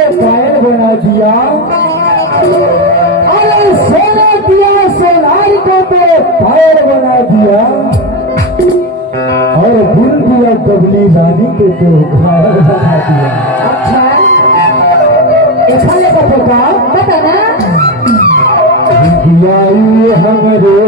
दिया अरे सोना दिया सोनार को तो फायर बना दिया और दिल दिया कबली रानी को तो घर बना दिया। अच्छा इखाले का पोका बता ना दिया ये हमारे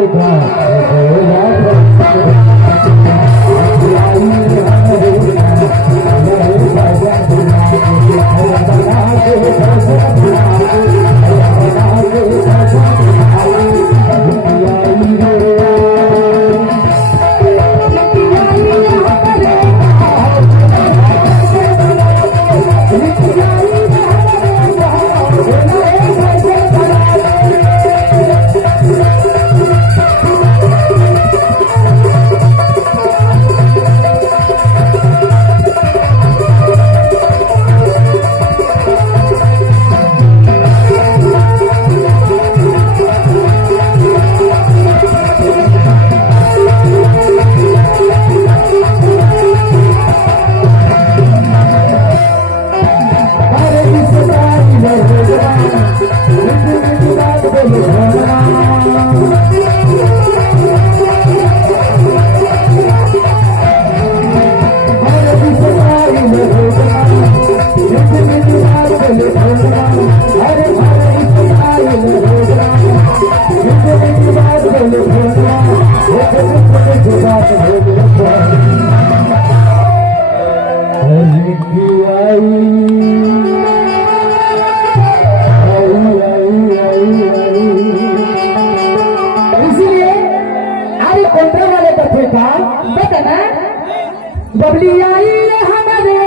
बबली आई हमारे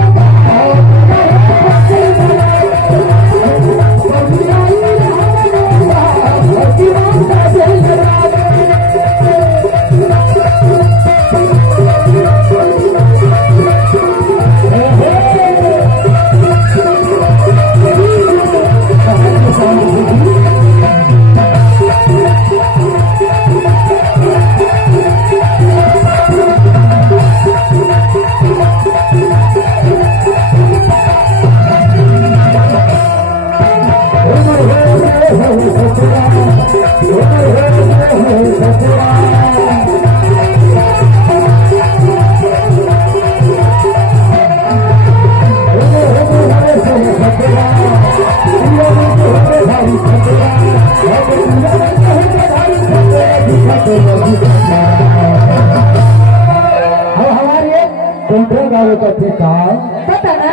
पता ना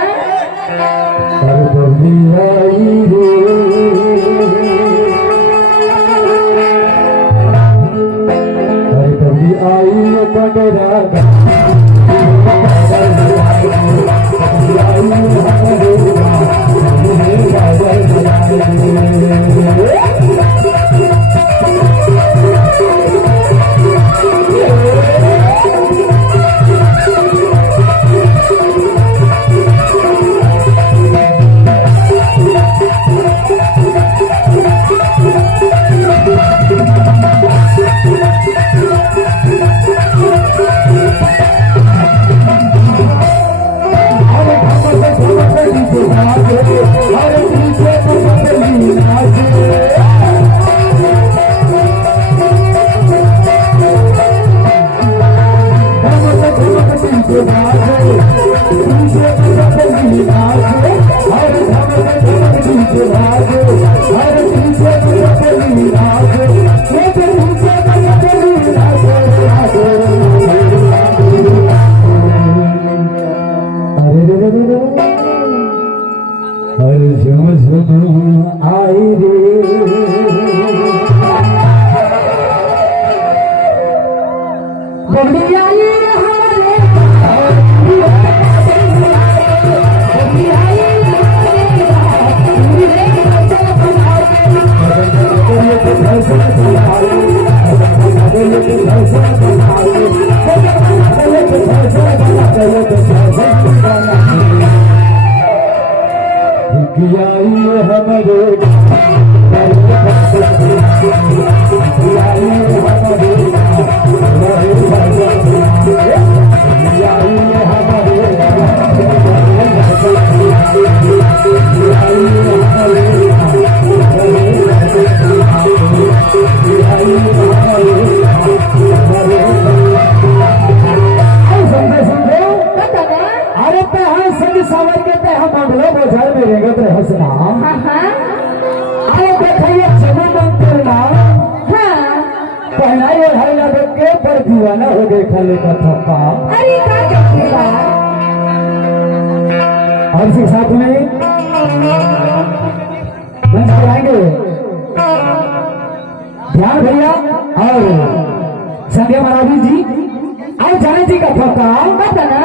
किया ये हमारे अरे पे हाँ सभी सवार के पे हम बंगलो बोझल में रेगत रहे सुना हाँ हाँ अरे देखिए जमा मंत्र ना हाँ पहनाई और हर ना देख के पर दीवाना हो गए खाली का थप्पा अरे का करेगा और इसके साथ में मंच पर आएंगे ध्यान भैया और संध्या महाराज जी और जाने जी का थप्पा बताना